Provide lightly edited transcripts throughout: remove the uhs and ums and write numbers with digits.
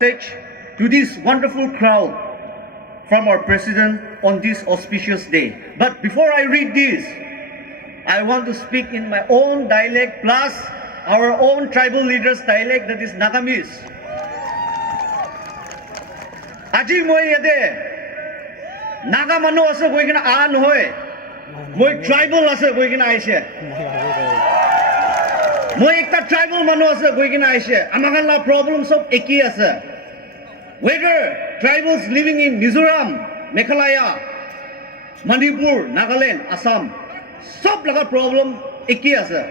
Message to this wonderful crowd from our president on this auspicious day. But before I read this, I want to speak in my own dialect plus our own tribal leaders' dialect, that is Nagamis. Aji moi yate Naga manu ase koi kina an hoy. Moi tribal ase koi kina aise. Moi ekta tribal manu ase koi kina aise. Amakan la problem sob eki ase. Whether tribals living in Mizoram, Meghalaya, Manipur, Nagaland, Assam, sob laga problem eki ase.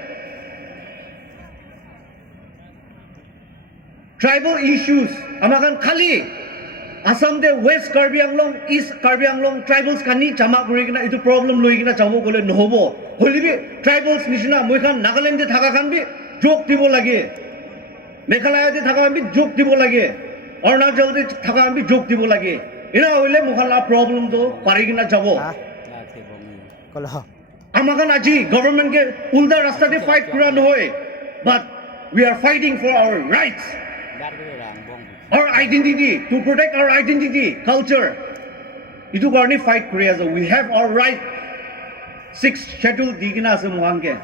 Tribal issues amakan khali Assam de West Karbi Anglong, East Karbi Anglong tribals kani jama kuri kina itu problem loi kina jabo gole nohobo. Holi bi tribals nishina moi khan Nagaland de thaka khan bi jok dibo lage. Meghalaya de thaka khan bi jok dibo lage. Arunachal de thaka khan bi jok dibo lage. Ina hoile mokhala problem to pari kina jabo. Amakan aji government ke ulda rasta de fight kura nohoy. But we are fighting for our rights. Our identity, to protect our identity, culture. Itu karni fight Korea. So we have our right. 6th schedule digina ase mohang ke.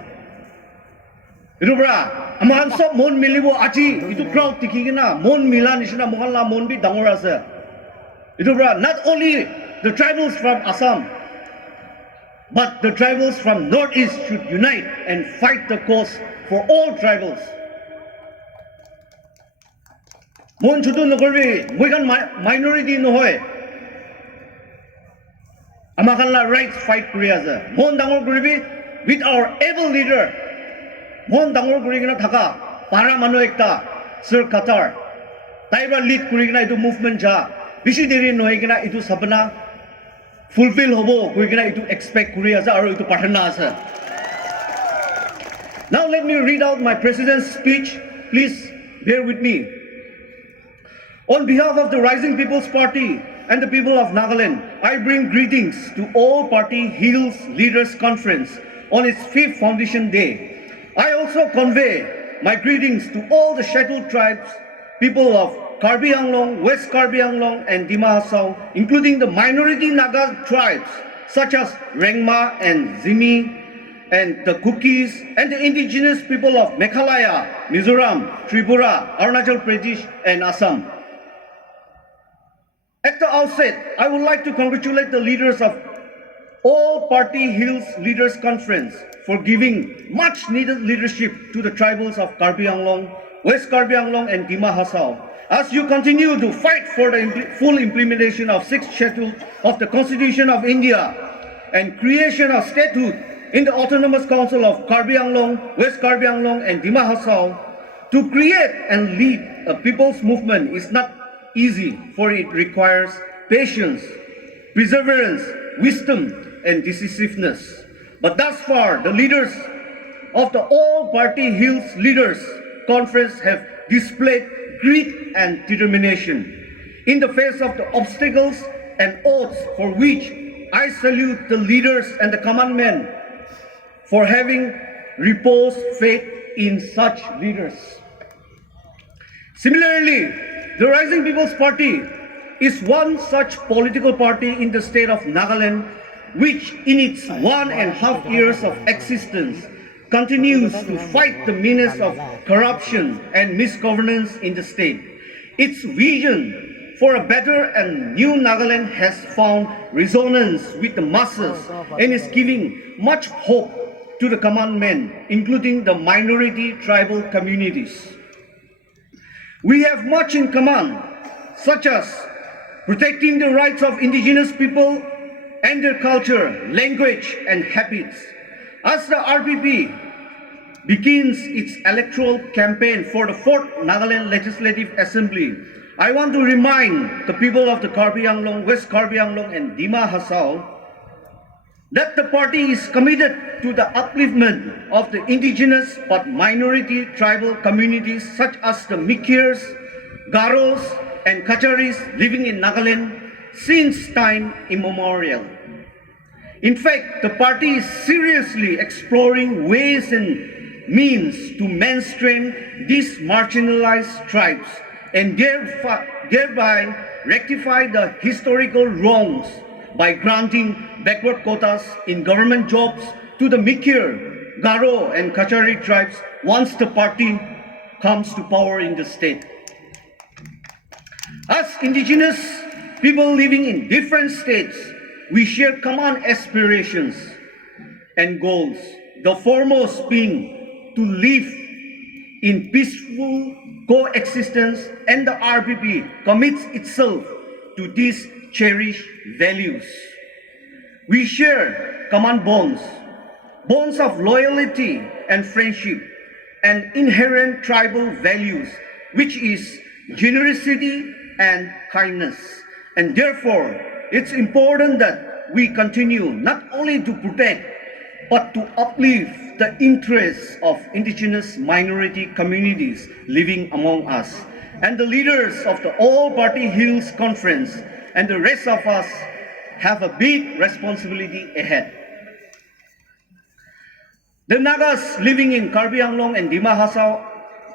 Itu bra, amahan sob mon milibo achi. Itu crowd tiki gina mon mila nishina mohang la mon bi dangor ase. Itu bra, not only the tribals from Assam, but the tribals from Northeast should unite and fight the cause for all tribals. Mon chutu nokorbi, moi kan minority nohoy. Amakan la rights fight Korea ase. Mon dangor koribi with our able leader. Mon dangor kori kina thaka para manu ekta Sir Qatar. Taiba lead kori kina itu movement ja. Bishi deri nohoi kina itu sapna fulfill hobo kori kina itu expect Korea ase aru itu pathana ase. Now let me read out my president's speech. Please bear with me. On behalf of the Rising People's Party and the people of Nagaland, I bring greetings to all Party Hills Leaders Conference on its 5th Foundation Day. I also convey my greetings to all the scheduled tribes, people of Karbi Anglong, West Karbi Anglong and Dima Hasao, including the minority Naga tribes such as Rengma and Zimi, and the Kukis, and the indigenous people of Meghalaya, Mizoram, Tripura, Arunachal Pradesh and Assam. At the outset, I would like to congratulate the leaders of all Party Hills Leaders Conference for giving much needed leadership to the tribals of Karbi Anglong, West Karbi Anglong and Dima Hasao as you continue to fight for the full implementation of 6th schedule of the Constitution of India and creation of statehood in the Autonomous Council of Karbi Anglong, West Karbi Anglong and Dima Hasao. To create and lead a people's movement is not easy, for it requires patience, perseverance, wisdom, and decisiveness. But thus far, the leaders of the All Party Hills Leaders Conference have displayed grit and determination in the face of the obstacles and odds, for which I salute the leaders and the command men for having reposed faith in such leaders. Similarly, the Rising People's Party is one such political party in the state of Nagaland, which in its 1.5 years of existence continues to fight the menace of corruption and misgovernance in the state. Its vision for a better and new Nagaland has found resonance with the masses and is giving much hope to the command men, including the minority tribal communities. We have much in common, such as protecting the rights of indigenous people and their culture, language, and habits. As the RPP begins its electoral campaign for the 4th Nagaland Legislative Assembly, I want to remind the people of the Karbi Anglong, West Karbi Anglong, and Dima Hasao that the party is committed to the upliftment of the indigenous but minority tribal communities such as the Mikirs, Garos, and Kacharis living in Nagaland since time immemorial. In fact, the party is seriously exploring ways and means to mainstream these marginalized tribes and thereby rectify the historical wrongs by granting backward quotas in government jobs to the Mikir, Garo and Kachari tribes once the party comes to power in the state. As indigenous people living in different states, we share common aspirations and goals, the foremost being to live in peaceful coexistence, and the RPP commits itself to these cherished values. We share common bonds, bonds of loyalty and friendship, and inherent tribal values, which is generosity and kindness. And therefore, it's important that we continue not only to protect but to uplift the interests of indigenous minority communities living among us. And the leaders of the All-Party Hills Conference and the rest of us have a big responsibility ahead. The Nagas living in Karbi Anglong and Dima Hasao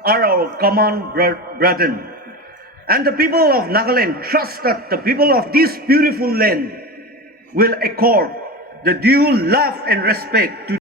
are our common brethren. And the people of Nagaland trust that the people of this beautiful land will accord the due love and respect to